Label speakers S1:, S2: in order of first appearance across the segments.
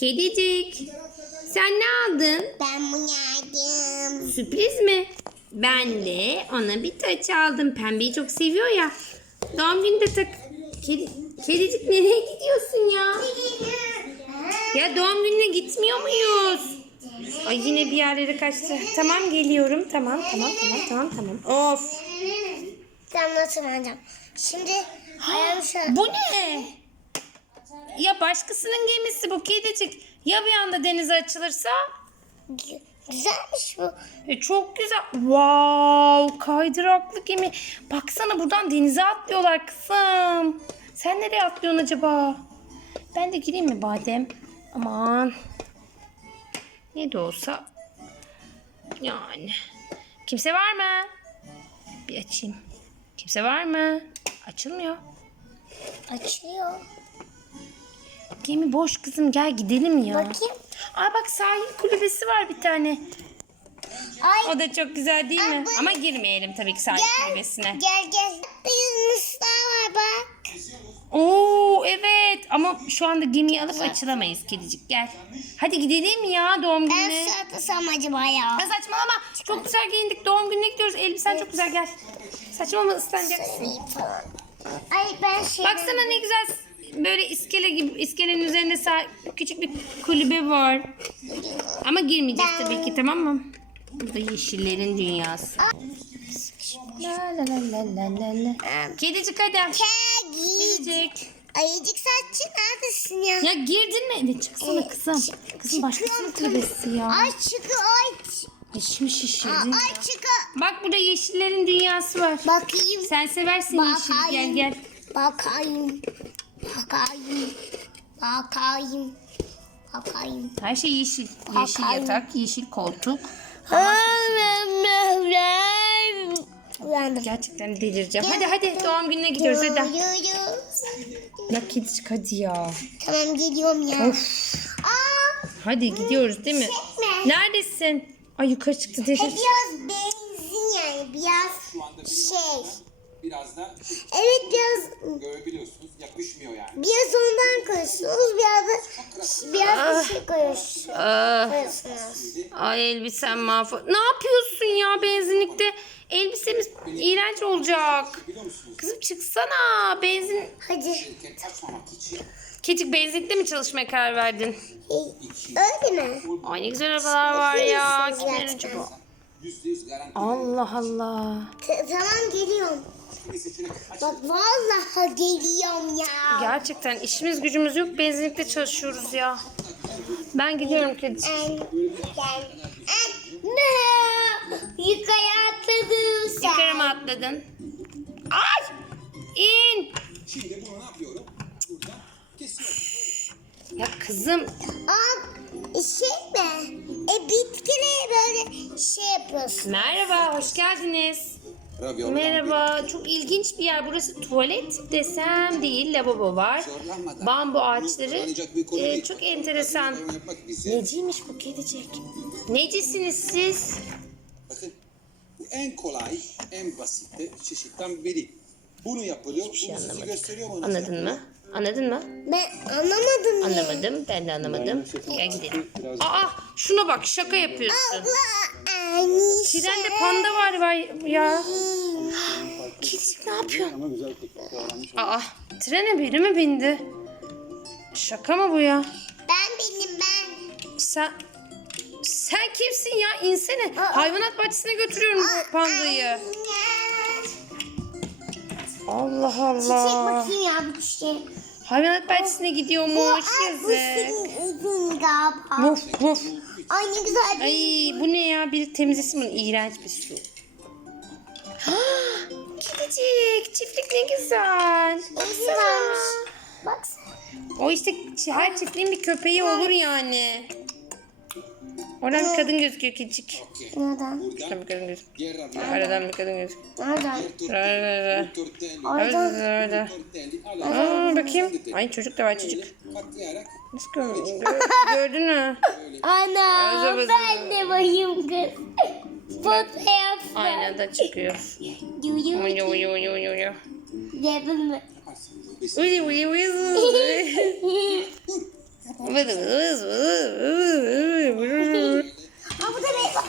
S1: Kedicik. Sen ne aldın?
S2: Ben bunu aldım.
S1: Sürpriz mi? Ben de ona bir taç aldım. Pembeyi çok seviyor ya. Doğum gününde tak. Kedi, kedicik nereye gidiyorsun ya? Ya doğum gününe gitmiyor muyuz? Ay yine bir yerlere kaçtı. Tamam geliyorum. Tamam tamam tamam tamam tamam. Of.
S2: Tamam nasıl alacağım? Şimdi ayağım şu
S1: Bu ne? Ya başkasının gemisi bu kedicik. Ya bir anda denize açılırsa?
S2: Gü- Güzelmiş bu.
S1: E çok güzel. Wow, kaydıraklı gemi. Baksana buradan denize atlıyorlar kızım. Sen nereye atlıyorsun acaba? Ben de gireyim mi badem? Aman. Ne de olsa. Yani. Kimse var mı? Bir açayım. Kimse var mı? Açılmıyor.
S2: Açılıyor.
S1: Gemi boş kızım gel gidelim ya.
S2: Bakayım.
S1: Aa bak sahil kulübesi var bir tane.
S2: Ay
S1: O da çok güzel değil mi? Ama girmeyelim tabii ki sahil kulübesine.
S2: gel gel. Yunuslar var bak.
S1: Oo evet ama şu anda gemiyi alıp açılamayız kedicik gel. Hadi gidelim ya doğum
S2: Ben
S1: gününe.
S2: satırsam acaba ya.
S1: Ya saçmalama çok güzel giyindik doğum gününe gidiyoruz elbisen çok güzel gel. Saçmalama ıslanacaksın.
S2: Ay ben şey...
S1: Baksana ne güzel böyle iskele gibi iskelenin üzerinde sağ, küçük bir kulübe var. Ama girmeyeceğiz tabii ki tamam mı? Burada yeşillerin dünyası. La la la la la la la. Kedicik hadi. Kedicik.
S2: Ayıcık saççı neredesin ya?
S1: Ya girdin mi eve çıksana kızım. Kızım başkasının kulübesi ya.
S2: Ay çıkı ay. Aa,
S1: şişirdin.
S2: Ay çıkı.
S1: Bak burada yeşillerin dünyası var.
S2: Bakayım.
S1: Sen seversin yeşil. Gel
S2: Bakayım.
S1: gel.
S2: Bakayım. Bakayım. Bakayım. Bakayım.
S1: Her şey yeşil. Yeşil
S2: Bakayım.
S1: yatak, yeşil koltuk.
S2: Uyandım.
S1: Gerçekten delireceğim. Hadi hadi doğum gününe gidiyoruz hadi.
S2: Yo, yo.
S1: Ya kedicik hadi ya.
S2: Tamam geliyorum ya.
S1: Of.
S2: Aa,
S1: Hadi gidiyoruz değil mi?
S2: Çekme.
S1: Neredesin? Ay yukarı çıktı
S2: e,
S1: delir.
S2: biraz benzin yani biraz şey.
S3: Biraz da
S2: Evet biraz
S3: görebiliyorsunuz. Yakışmıyor yani.
S2: biraz ondan koyuyorsunuz biraz da biraz bir şey koyuyorsunuz.
S1: Ah,
S2: koyuyorsunuz.
S1: ay elbisem mahvol. Ne yapıyorsun ya benzinlikte? Elbisemiz iğrenç olacak.
S3: Biliyor musunuz?
S1: Kızım çıksana. Benzin...
S2: Hadi.
S3: Erkek kaçmamak için
S1: Keçik benzinlikte mi çalışmaya karar verdin?
S2: Öyle mi?
S1: Ay ne güzel arabalar var ya.
S2: Hızlısınız
S1: Kimler
S2: gerçekten.
S1: acaba?
S3: garanti
S1: Allah Allah.
S2: T- tamam geliyorum. Bak vallahi geliyorum ya.
S1: Gerçekten işimiz gücümüz yok. Benzinlikte çalışıyoruz ya. Ben gidiyorum kedi.
S2: En, gel. En, ne? Yukarı atladım sen.
S1: Yukarı mı atladın? Ay! İn!
S3: Şimdi bunu ne yapıyorum? Burada kesiyorum.
S1: Ya kızım
S2: Aa, şey mi? E bitkileri böyle şey yapıyorsun.
S1: merhaba hoş geldiniz.
S3: Ravioli.
S1: Merhaba çok ilginç bir yer. Burası tuvalet desem değil lavabo var. Bambu ağaçları. Ee, çok enteresan. Neciymiş bu kedicik? Necisiniz siz?
S3: Bakın bu en kolay, en basit çeşitten biri. Bunu yapılıyor.
S1: Hiçbir şey
S3: bunu gösteriyorum.
S1: Anladın mı? Anladın mı?
S2: Ben anlamadım.
S1: Anlamadım. Ben de anlamadım. Gel gidelim. Aa şuna bak şaka yapıyorsun.
S2: Abla
S1: Trende panda var var ya. Kedicik ne?
S3: Ama güzel davranmış.
S1: Aa trene biri mi bindi? Şaka mı bu ya?
S2: Ben bildim ben.
S1: Sen sen kimsin ya? İnsene. Hayvanat bahçesine götürüyorum bu pandayı. Allah Allah.
S2: bakayım ya bu şey.
S1: Hayvanat bahçesine gidiyormuş
S2: Ay bu
S1: yazık.
S2: senin izin galiba.
S1: Vuf vuf.
S2: Ay ne güzel bir
S1: Ay bu ne ya? Biri temizlesin bunu. İğrenç bir su. Kedicik. Çiftlik ne güzel. Baksana.
S2: Baksana.
S1: O işte her çiftliğin bir köpeği olur yani. Oradan bir kadın gözüküyor.
S3: Okey.
S2: Neden?
S1: Oradan bir kadın gözüküyor. Aradan bir kadın gözüküyor.
S2: Nereden?
S1: Arada.
S3: Tortelli. Al.
S1: Aa bakayım. Ay çocuk da var çocuk. Nasıl gördün? Gördün mü?
S2: Ana ben de bayım kız. Fotoğraf.
S1: Aynada çıkıyor.
S2: Yuyu.
S1: Uyu uyu uyu uyu uyu.
S2: Yapın mı?
S1: Uyu uyu uyu.
S2: Aa bu da benim.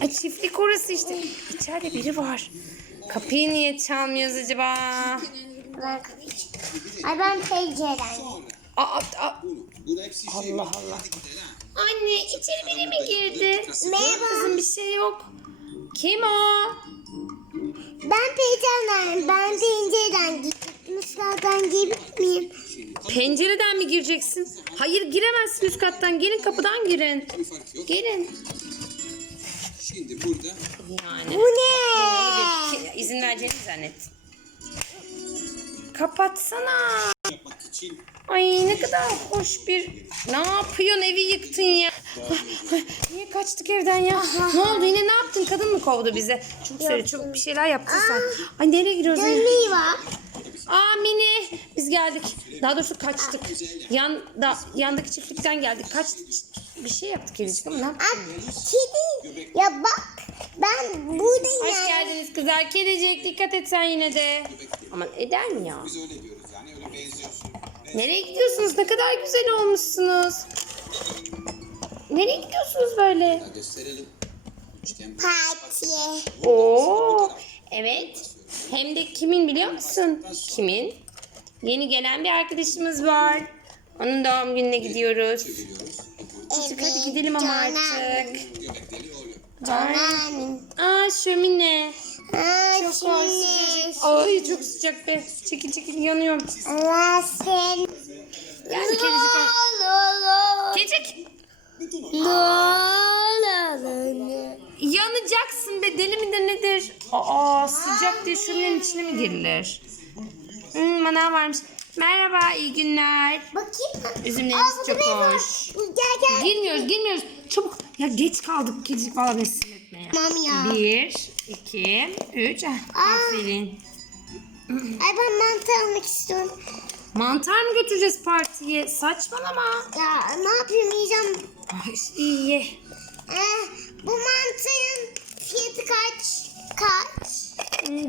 S1: Ay çiftlik orası işte. İçeride biri var. Kapıyı niye çalmıyoruz acaba?
S2: Kapıyı Ay ben pencereden.
S1: Aa, aa,
S3: şey.
S1: Allah
S3: bak,
S1: Allah. Anne içeri biri mi girdi?
S2: Merhaba.
S1: Kızım bir şey yok. Kim o?
S2: Ben pencereden, ben pencereden girdim. Mısırdan girebilir miyim?
S1: Pencereden mi gireceksin? Hayır giremezsin üst kattan. Gelin kapıdan girin. Gelin.
S3: Şimdi burada
S1: Yani.
S2: Bu ne?
S1: İzin vereceğini zannet. Kapatsana.
S3: yapmak için
S1: Ay ne kadar hoş bir... Ne yapıyorsun evi yıktın ya. Niye kaçtık evden ya? Ne oldu yine ne yaptın? Kadın mı kovdu bize? Çok söyle çabuk bir şeyler yaptın sen. Ay nereye gidiyoruz?
S2: Dönmeyi var.
S1: Aa Mini biz geldik. Daha doğrusu kaçtık. Yan da yandaki çiftlikten geldik. Kaç bir şey yaptık Elicik ama ne yaptık?
S2: Kedi. Ya bak ben buradayım
S1: Hoş
S2: yani.
S1: geldiniz kızlar. Kedicik dikkat et sen yine de. Ama eder mi ya?
S3: biz öyle diyoruz yani öyle benziyorsun.
S1: Nereye gidiyorsunuz? Ne kadar güzel olmuşsunuz. Nereye gidiyorsunuz böyle?
S3: Ya gösterelim. Üçgen
S2: Parti.
S1: Oo. Evet. Hem de kimin biliyor musun? Kimin? Yeni gelen bir arkadaşımız var. Onun doğum gününe gidiyoruz.
S3: geliyoruz.
S1: Küçük hadi gidelim ama artık.
S2: Canım.
S1: Aa şömine.
S2: Aa,
S1: Çok sıcak. Ay çok sıcak be. Çekil çekil yanıyorum.
S2: Allah sen.
S1: Gel kedicik.
S2: La.
S1: Kedicik.
S2: La la la.
S1: Yanacaksın be deli midir nedir? Aa sıcak diye şöminenin içine mi girilir? Hmm, manav varmış. Merhaba iyi günler.
S2: Bakayım.
S1: Üzümleriniz
S2: Aa,
S1: çok hoş.
S2: Gel gel.
S1: Girmiyoruz girmiyoruz. Çabuk. Ya geç kaldık kedicik valla beni sinir etme ya.
S2: Tamam ya.
S1: Bir, iki, üç. Ah, Aferin.
S2: Ay ben mantı almak istiyorum.
S1: Mantar mı götüreceğiz partiye? Saçmalama.
S2: Ya ne yapayım yiyeceğim.
S1: Ay, iyi ye.
S2: Ee, bu mantının fiyatı kaç? Kaç?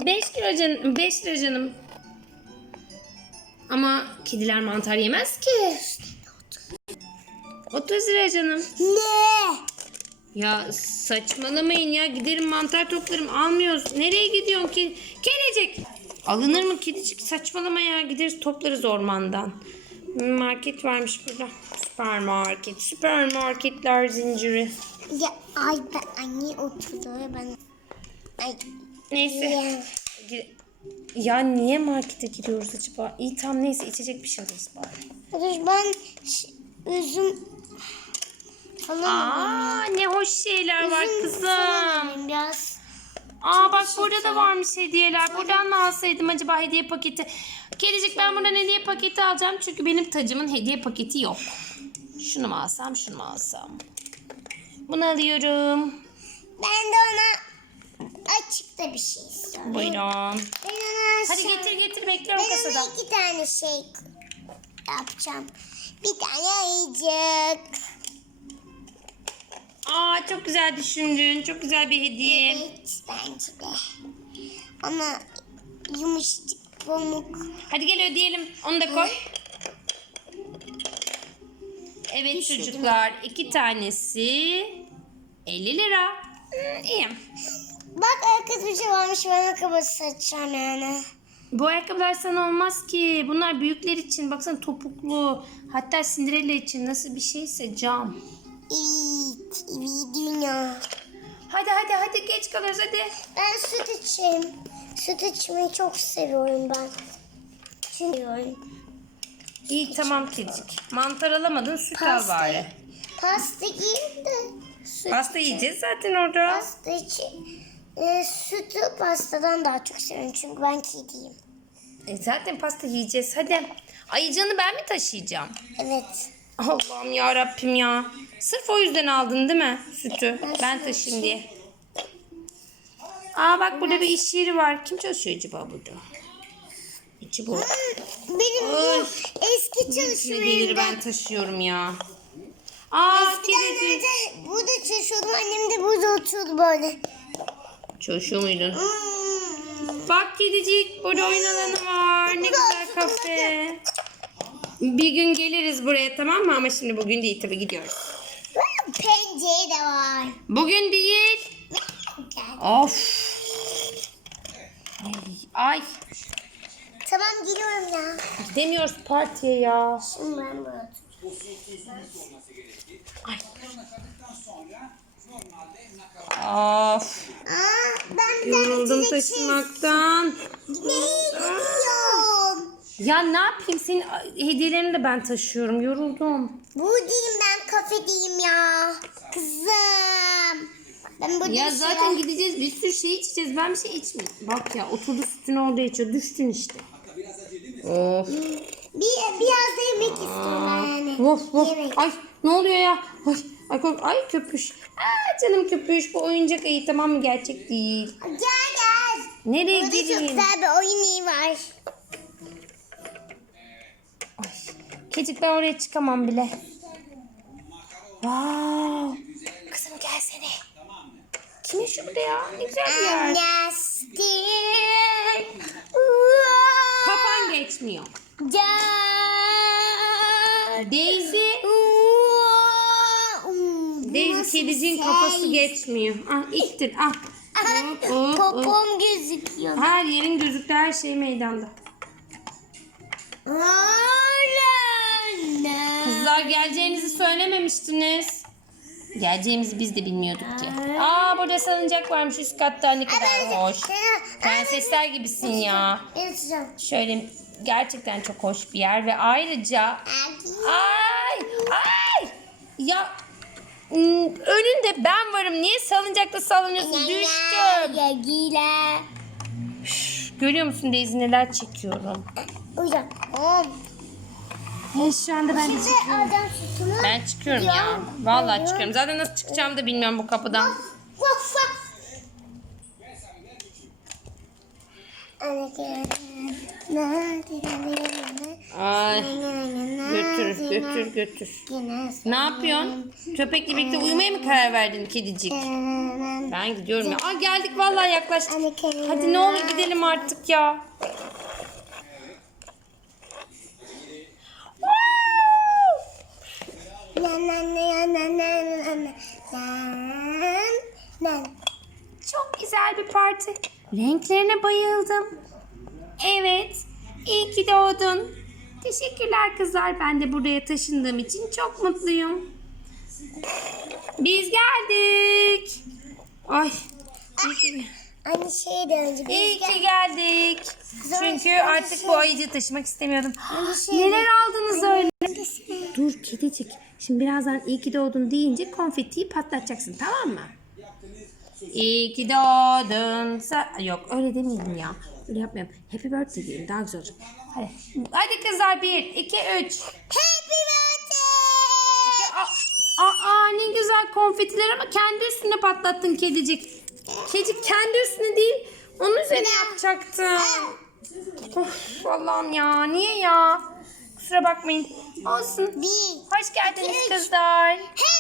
S1: 5 lira canım. 5 lira canım. Ama kediler mantar yemez ki. 30 lira canım.
S2: Ne?
S1: Ya saçmalamayın ya. Giderim mantar toplarım. Almıyoruz. Nereye gidiyorsun ki? Kedicik. Alınır mı kedicik? Saçmalama ya. Gideriz toplarız ormandan. Market varmış burada. Süpermarket. Süpermarketler zinciri.
S2: Ya ay ben anne oturuyor ben. Ay.
S1: Neyse.
S2: Ya.
S1: Ya niye markete giriyoruz acaba? İyi tam neyse içecek bir şey alırız bari.
S2: Dur ben üzüm falan
S1: Aa ne hoş şeyler var
S2: Üzüm
S1: kızım.
S2: falan alayım biraz.
S1: Aa bak burada da varmış hediyeler. Buradan mı alsaydım acaba hediye paketi? Kedicik ben buradan hediye paketi alacağım. Çünkü benim tacımın hediye paketi yok. Şunu mu alsam şunu mu alsam? Bunu alıyorum.
S2: Ben de ona açıkta bir şey istiyorum.
S1: Buyurun.
S2: Ben ona
S1: Hadi
S2: şey-
S1: getir getir bekliyorum
S2: Ben
S1: kasada.
S2: ona iki tane şey yapacağım. Bir tane ayıcık.
S1: Aa çok güzel düşündün. Çok güzel bir hediye.
S2: Evet bence de. Ama yumuşacık pamuk.
S1: Hadi gel ödeyelim. Onu da koy. Evet çocuklar. iki tanesi 50 lira. Hmm, iyi.
S2: Bak arkada bir şey varmış ben ayakkabı seçeceğim yani.
S1: Bu ayakkabılar sana olmaz ki. Bunlar büyükler için. Baksana topuklu. Hatta Cinderella için nasıl bir şeyse cam.
S2: Evet, iyi dünya.
S1: Hadi hadi hadi geç kalıyoruz hadi.
S2: Ben süt içeyim. Süt içmeyi çok seviyorum ben. Seviyorum.
S1: İyi tamam kedicik. Mantar alamadın süt al bari.
S2: Pasta yiyeyim de süt
S1: Pasta yiyeceğiz zaten orada.
S2: Pasta için e, sütü pastadan daha çok seviyorum çünkü ben kediyim.
S1: E, zaten pasta yiyeceğiz hadi. Ayıcanı ben mi taşıyacağım?
S2: Evet.
S1: Allah'ım ya Rabbim ya. Sırf o yüzden aldın değil mi sütü? Ben taşıyayım diye. Aa bak burada bir iş yeri var. Kim çalışıyor acaba burada? İçi bu.
S2: Benim bu
S1: Ay.
S2: eski
S1: gelir
S2: çalışmalarımdan.
S1: ben taşıyorum ya. Aa
S2: Eskiden nerede burada çalışıyordum. Annem de burada oturuyordu böyle.
S1: Çalışıyor muydun?
S2: Hmm.
S1: Bak kedicik burada oyun alanı var. Ne güzel kafe. Bir gün geliriz buraya tamam mı? Ama şimdi bugün değil tabii gidiyoruz.
S2: Pencere de var.
S1: Bugün değil. Of. Ay, ay.
S2: Tamam geliyorum ya.
S1: Gidemiyoruz partiye ya.
S2: Şimdi ben.
S1: Ay. Of.
S2: Aa, ben bir tane
S1: Yoruldum
S2: çilek
S1: taşımaktan.
S2: Ne istiyorum?
S1: Ya ne yapayım? Senin hediyelerini de ben taşıyorum. Yoruldum.
S2: Buradayım ben kafedeyim ya. Kızım. Ben burada
S1: Ya zaten gideceğiz. Bir sürü şey içeceğiz. Ben bir şey içmiyorum. Bak ya oturdu sütünü orada içiyor. Düştün işte. Of.
S2: Bir, biraz da yemek istiyorum ben yani.
S1: Of of.
S2: Yemek.
S1: Ay ne oluyor ya? Ay, ay, kork- ay köpüş. Aa, canım köpüş. Bu oyuncak ayı tamam mı? Gerçek değil.
S2: Gel gel.
S1: Nereye
S2: Burada çok
S1: gideyim?
S2: güzel bir oyun iyi var.
S1: Ay, Kecik ben oraya çıkamam bile. Wow. Kızım gelsene. Kim yaşıyor burada ya? Ne güzel bir yer.
S2: Annestir.
S1: Kafan geçmiyor. Daisy. Daisy kediciğin kafası geçmiyor. Ah ittir ah. Hop, hop, hop.
S2: Popom gözüküyor.
S1: Her yerin gözüktü her şey meydanda. Kızlar geleceğinizi söylememiştiniz. Geleceğimizi biz de bilmiyorduk ki. Aa burada salıncak varmış üst katta ne kadar hoş. Prensesler gibisin ya. Şöyle gerçekten çok hoş bir yer ve ayrıca ay ay ya ım, önünde ben varım. Niye salıncakta sallanıyorsun? Düştüm.
S2: Gile.
S1: Görüyor musun Daisy neler çekiyorum?
S2: Om.
S1: Hey, şu anda ben de
S2: Şimdi
S1: çıkıyorum. Ben çıkıyorum ya. Vallahi çıkıyorum. Zaten nasıl çıkacağımı da bilmiyorum bu kapıdan. Ay götür götür götür. Ne yapıyorsun? Köpekle birlikte uyumaya mı karar verdin kedicik? Ben gidiyorum ya. Aa geldik vallahi yaklaştık. Hadi ne olur gidelim artık ya. Çok güzel bir parti. Renklerine bayıldım. Evet. iyi ki doğdun. Teşekkürler kızlar. Ben de buraya taşındığım için çok mutluyum. Biz geldik. Ay. iyi ki-
S2: Aynı şey de önce.
S1: İyi ki geldik. Çünkü artık bu ayıcı taşımak istemiyordum.
S2: şey
S1: Neler aldınız öyle? Dur kedicik. Şimdi birazdan iyi ki doğdun deyince konfetiyi patlatacaksın tamam mı? İyi ki doğdun. Sa- Yok öyle demeyelim ya. Öyle yapmayalım. Happy birthday diyelim daha güzel olacak. Hadi. Hadi kızlar bir, iki, üç.
S2: Happy birthday.
S1: Aa, aa ne güzel konfetiler ama kendi üstüne patlattın kedicik. Kedicik kendi üstüne değil onun üzerine yapacaktın. Of Allah'ım ya niye ya? Kusura bakmayın. Olsun.
S2: Bir.
S1: Hoş geldiniz kızlar.
S2: Happy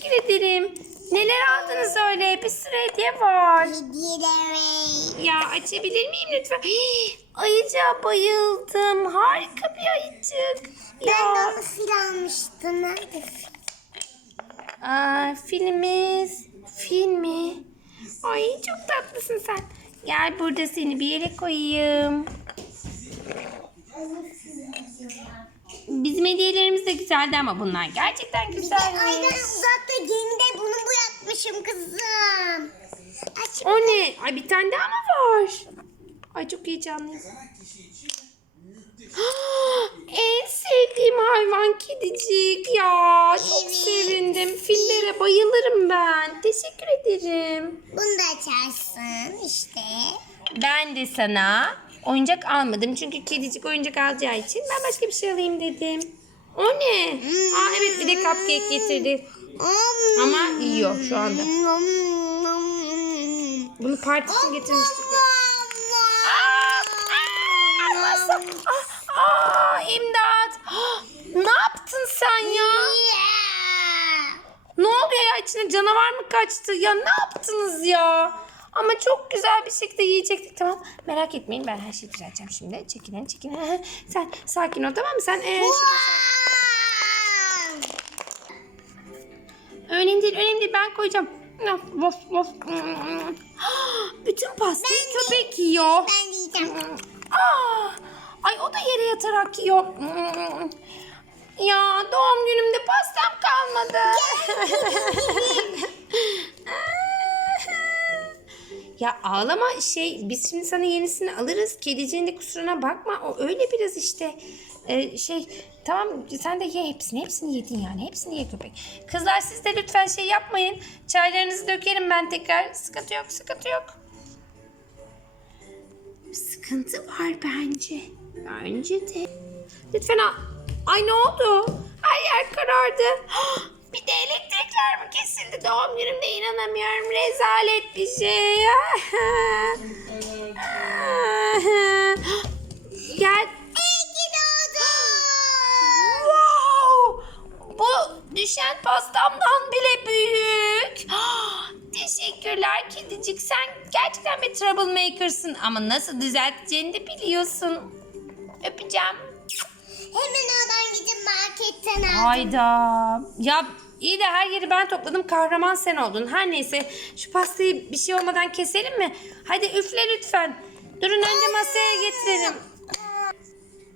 S1: Teşekkür ederim. Neler aldınız öyle? Bir sürü hediye var.
S2: Hediyeleri.
S1: Ya açabilir miyim lütfen? Ayıcığa bayıldım. Harika bir ayıcık.
S2: Ben de onu fil almıştım. Nerede fil?
S1: Aa, filmiz. Filmi. Ay çok tatlısın sen. Gel burada seni bir yere koyayım. Bizim hediyelerimiz de güzeldi ama bunlar gerçekten
S2: Bir de
S1: güzelmiş.
S2: aydan uzakta gemide bunu bırakmışım kızım. Aç.
S1: O ne? Ay bir tane daha mı var? Ay çok heyecanlıyım. en sevdiğim hayvan kedicik ya. Çok
S2: Evet.
S1: sevindim. Fillere bayılırım ben. Teşekkür ederim.
S2: Bunu da açarsın işte.
S1: Ben de sana oyuncak almadım. Çünkü kedicik oyuncak alacağı için ben başka bir şey alayım dedim. O ne? Aa evet bir de cupcake getirdi. Ama yiyor şu anda. Bunu parti için getirmiştik. Aa, aa. Aa, aa, imdat. Ne yaptın sen ya? Ne oluyor ya içine canavar mı kaçtı? Ya ne yaptınız ya? Ama çok güzel bir şekilde yiyecektik tamam. Merak etmeyin ben her şeyi düzelteceğim şimdi. Çekilin çekilin. Sen sakin ol tamam mı? Sen ee, önemli değil önemli değil ben koyacağım. Of, of, of. Bütün pastayı
S2: Ben de-
S1: köpek yiyor.
S2: Ben yiyeceğim.
S1: Aa, ay o da yere yatarak yiyor. Ya doğum günümde pastam kalmadı. ya ağlama şey biz şimdi sana yenisini alırız. Kediciğin de kusuruna bakma. O öyle biraz işte. Ee, şey tamam sen de ye hepsini. Hepsini yedin yani. Hepsini ye köpek. Kızlar siz de lütfen şey yapmayın. Çaylarınızı dökerim ben tekrar. Sıkıntı yok sıkıntı yok. Sıkıntı var bence. Bence de. Lütfen al. Ay ne oldu? Her yer karardı. Bir de elektrikler mi kesildi? Doğum günümde inanamıyorum. Rezalet bir şey. Gel.
S2: İyi ki doğdun.
S1: Wow! Bu düşen pastamdan bile büyük. Teşekkürler kedicik. Sen gerçekten bir troublemaker'sın ama nasıl düzelteceğini de biliyorsun. Öpeceğim.
S2: Hemen oradan gidip marketten al.
S1: Hayda. Ya iyi de her yeri ben topladım. Kahraman sen oldun. Her neyse şu pastayı bir şey olmadan keselim mi? Hadi üfle lütfen. Durun önce masaya getirelim.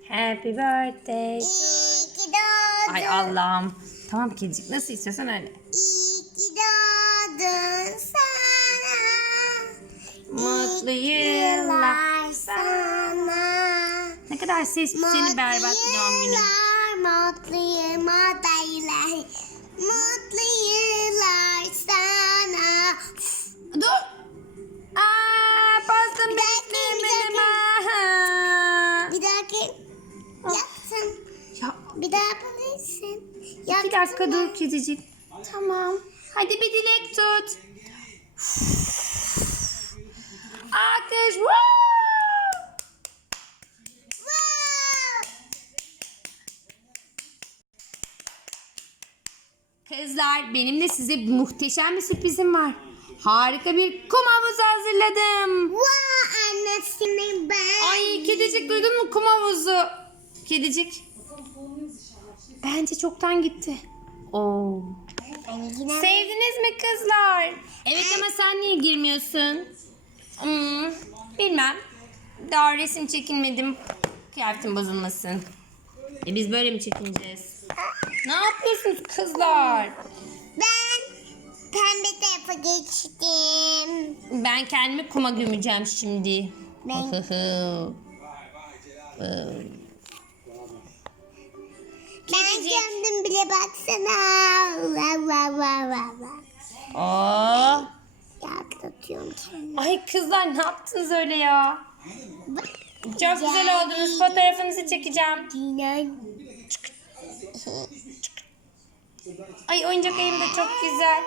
S1: Happy birthday.
S2: İyi ki doğdun.
S1: Ay Allah'ım. Tamam kedicik nasıl istiyorsan öyle.
S2: İyi ki doğdun sana.
S1: Mutlu
S2: Yıllar
S1: kadar ses seni berbat bir doğum günü.
S2: yıllar, mutlu yıllar. Mutlu yıllar sana.
S1: Dur. Aa, pastam
S2: Bir dakika, bir dahaki yapsın.
S1: Ya
S2: Bir daha yapabilirsin.
S1: Bir dakika dur kedicik. Tamam. Hadi bir dilek tut. Alkış. Woo! Kızlar benim de size muhteşem bir sürprizim var. Harika bir kum havuzu hazırladım.
S2: Wow annesini ben.
S1: Ay kedicik duydun mu kum havuzu? Kedicik. Bence çoktan gitti. Oo. Sevdiniz mi kızlar? Evet ama sen niye girmiyorsun? Hmm, bilmem. Daha resim çekinmedim. Kıyafetim bozulmasın. E biz böyle mi çekineceğiz? Ne yapıyorsunuz kızlar?
S2: ben pembe tarafa geçtim.
S1: Ben kendimi kuma gömeceğim şimdi.
S2: Ben- Ben gömdüm bile baksana. Va va va va va.
S1: Aa.
S2: Yaklatıyorum kendimi.
S1: Ay kızlar ne yaptınız öyle ya? Çok güzel oldunuz. Fotoğrafınızı çekeceğim. Ay oyuncak ayım da çok güzel.